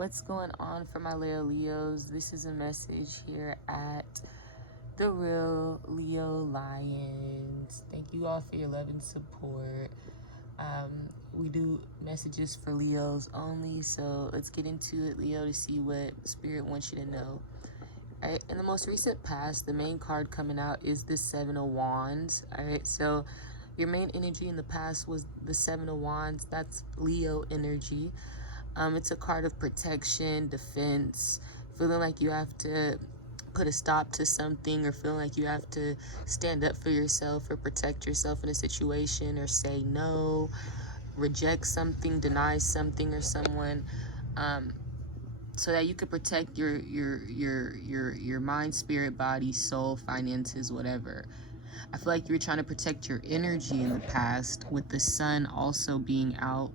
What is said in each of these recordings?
What's going on for my Leos? This is a message here at the Real Leo Lions. Thank you all for your love and support. We do messages for Leos only, so let's get into it, Leo, to see what Spirit wants you to know. All right, in the most recent past, the main card coming out is the Seven of Wands. All right, so your main energy in the past was the Seven of Wands. That's Leo energy. It's a card of protection, defense, feeling like you have to put a stop to something, or feeling like you have to stand up for yourself or protect yourself in a situation, or say no, reject something, deny something or someone, so that you could protect your mind, spirit, body, soul, finances, whatever. I feel like you were trying to protect your energy in the past, with the sun also being out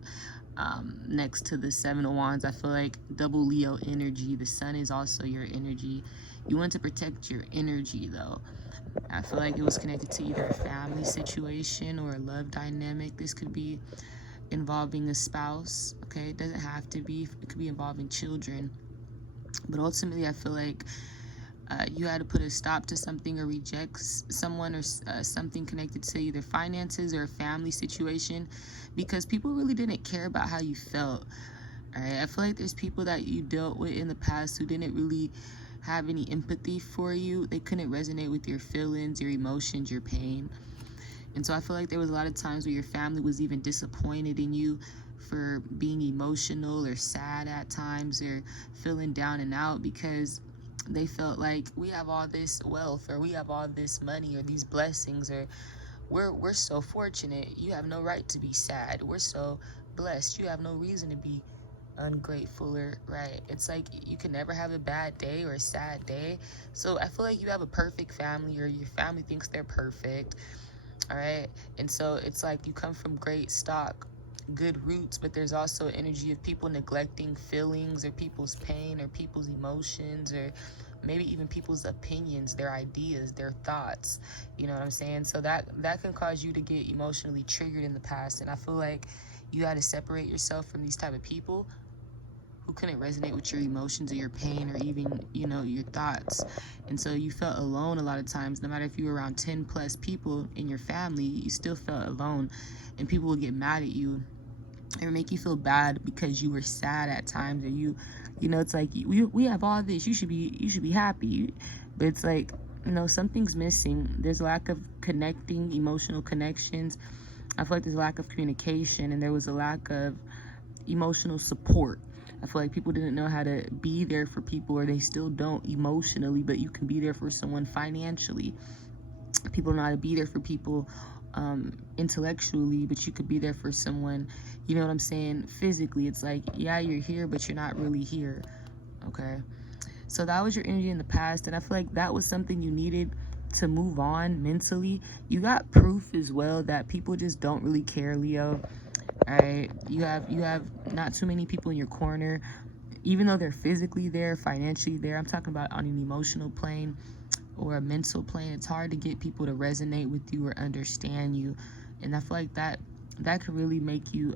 next to the Seven of Wands. I feel like double Leo energy. The sun is also your energy. You want to protect your energy though. I feel like it was connected to either a family situation or a love dynamic. This could be involving a spouse, okay? It doesn't have to be. It could be involving children. But ultimately, I feel like you had to put a stop to something or reject someone, or something connected to either finances or a family situation, because people really didn't care about how you felt. All right, I feel like there's people that you dealt with in the past who didn't really have any empathy for you. They couldn't resonate with your feelings, your emotions, your pain. And so I feel like there was a lot of times where your family was even disappointed in you for being emotional or sad at times, or feeling down and out, because they felt like, we have all this wealth, or we have all this money, or these blessings, or we're so fortunate. You have no right to be sad. We're so blessed. You have no reason to be ungrateful, or right. It's like you can never have a bad day or a sad day. So I feel like you have a perfect family, or your family thinks they're perfect. All right. And so it's like you come from great stock, good roots, but there's also energy of people neglecting feelings, or people's pain, or people's emotions, or maybe even people's opinions, their ideas, their thoughts. You know what I'm saying? So that can cause you to get emotionally triggered in the past. And I feel like you had to separate yourself from these type of people who couldn't resonate with your emotions or your pain, or even, your thoughts. And so you felt alone a lot of times. No matter if you were around 10 plus people in your family, you still felt alone. And people would get mad at you or make you feel bad because you were sad at times, or it's like, we have all this, you should be happy. But it's like, something's missing. There's a lack of connecting, emotional connections. I feel like there's a lack of communication, and there was a lack of emotional support. I feel like people didn't know how to be there for people, or they still don't emotionally, but you can be there for someone financially. People don't know how to be there for people intellectually, but you could be there for someone, you know what I'm saying, physically. It's like, yeah, you're here, but you're not really here, okay? So that was your energy in the past, and I feel like that was something you needed to move on mentally. You got proof as well that people just don't really care, Leo. All right, you have not too many people in your corner, even though they're physically there, financially there. I'm talking about on an emotional plane or a mental plane. It's hard to get people to resonate with you or understand you, and I feel like that could really make you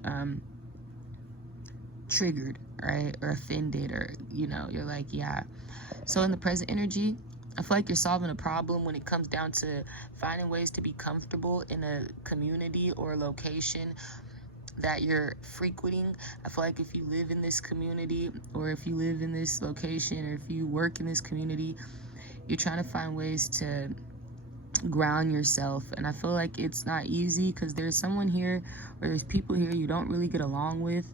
triggered, right, or offended, or you're like, yeah. So in the present energy, I feel like you're solving a problem when it comes down to finding ways to be comfortable in a community or a location that you're frequenting. I feel like if you live in this community, or if you live in this location, or if you work in this community, you're trying to find ways to ground yourself. And I feel like it's not easy, because there's someone here, or there's people here you don't really get along with,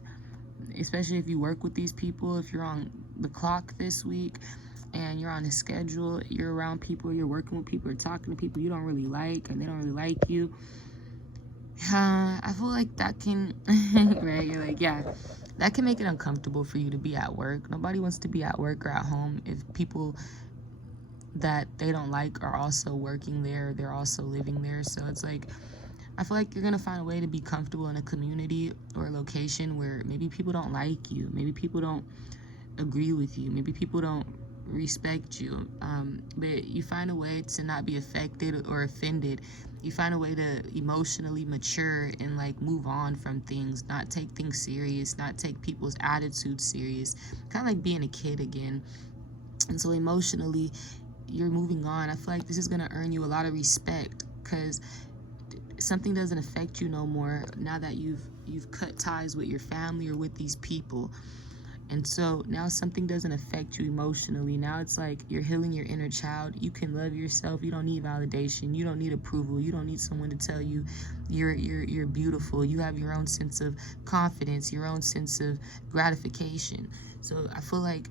especially if you work with these people. If you're on the clock this week and you're on a schedule, you're around people, you're working with people, you're talking to people you don't really like, and they don't really like you. I feel like that can, right? You're like, yeah, that can make it uncomfortable for you to be at work. Nobody wants to be at work or at home if people that they don't like are also working there, they're also living there. So it's like, I feel like you're gonna find a way to be comfortable in a community or a location where maybe people don't like you, maybe people don't agree with you, maybe people don't respect you, but you find a way to not be affected or offended. You find a way to emotionally mature and like move on from things, not take things serious, not take people's attitudes serious, kind of like being a kid again. And so emotionally, you're moving on. I feel like this is going to earn you a lot of respect, because something doesn't affect you no more now that you've cut ties with your family or with these people. And so now something doesn't affect you emotionally. Now it's like you're healing your inner child. You can love yourself. You don't need validation. You don't need approval. You don't need someone to tell you you're beautiful. You have your own sense of confidence, your own sense of gratification. So I feel like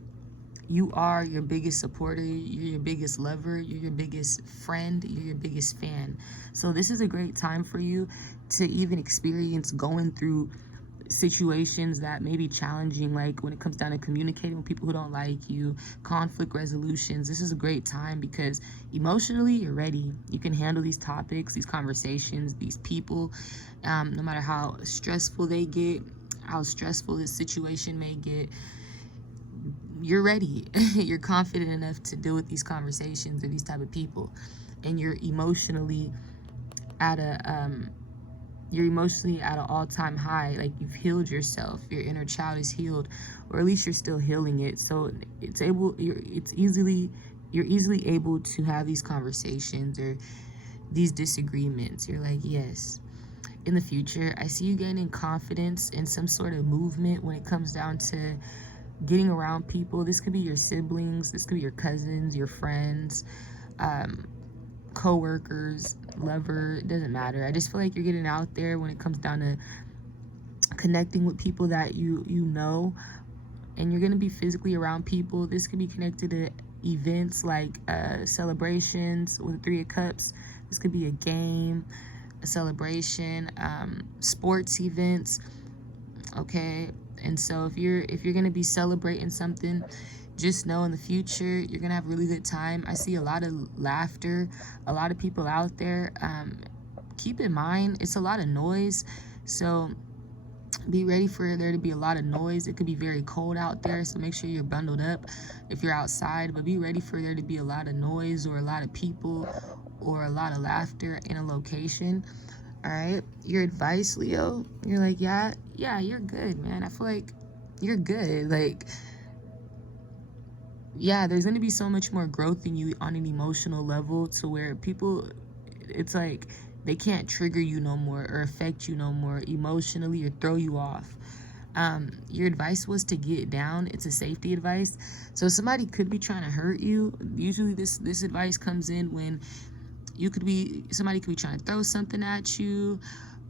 you are your biggest supporter, you're your biggest lover, you're your biggest friend, you're your biggest fan. So this is a great time for you to even experience going through situations that may be challenging, like when it comes down to communicating with people who don't like you, conflict resolutions. This is a great time because emotionally you're ready. You can handle these topics, these conversations, these people, no matter how stressful they get, how stressful this situation may get. You're ready. You're confident enough to deal with these conversations or these type of people, and you're emotionally at an all-time high. Like, you've healed yourself. Your inner child is healed, or at least you're still healing it. So you're easily able to have these conversations or these disagreements. You're like, yes. In the future, I see you gaining confidence in some sort of movement when it comes down to getting around people. This could be your siblings, this could be your cousins, your friends, co-workers, lover, it doesn't matter. I just feel like you're getting out there when it comes down to connecting with people that you know, and you're going to be physically around people. This could be connected to events like celebrations with the Three of Cups. This could be a game, a celebration, sports events, okay? And so if you're gonna be celebrating something, just know in the future you're gonna have a really good time. I see a lot of laughter, a lot of people out there. Keep in mind, it's a lot of noise, so be ready for there to be a lot of noise. It could be very cold out there, so make sure you're bundled up if you're outside, but be ready for there to be a lot of noise or a lot of people or a lot of laughter in a location. All right, your advice, Leo, you're like, yeah, you're good, man. I feel like you're good. Like, yeah, there's going to be so much more growth in you on an emotional level, to where people, it's like they can't trigger you no more or affect you no more emotionally or throw you off. Your advice was to get down. It's a safety advice. So somebody could be trying to hurt you. Usually this advice comes in when somebody could be trying to throw something at you,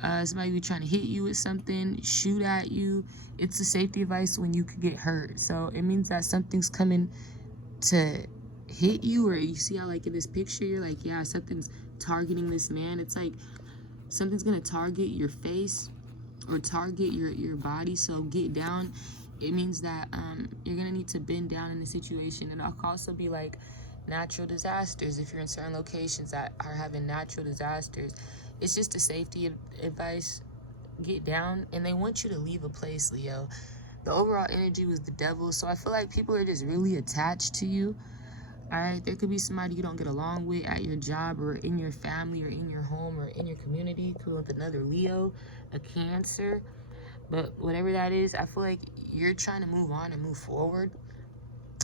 somebody could be trying to hit you with something, shoot at you. It's a safety advice when you could get hurt. So it means that something's coming to hit you, or you see how, like, in this picture, you're like, yeah, something's targeting this man. It's like something's gonna target your face or target your body. So get down. It means that you're gonna need to bend down in the situation. And it could also be like natural disasters. If you're in certain locations that are having natural disasters, it's just a safety advice. Get down. And they want you to leave a place, Leo. The overall energy was the devil, so I feel like people are just really attached to you. All right, there could be somebody you don't get along with at your job or in your family or in your home or in your community. Could be with another Leo, a Cancer, but whatever that is, I feel like you're trying to move on and move forward.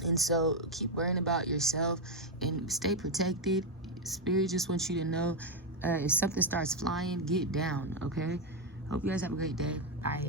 And so keep worrying about yourself and stay protected. Spirit just wants you to know, if something starts flying, get down, okay? Hope you guys have a great day. Bye.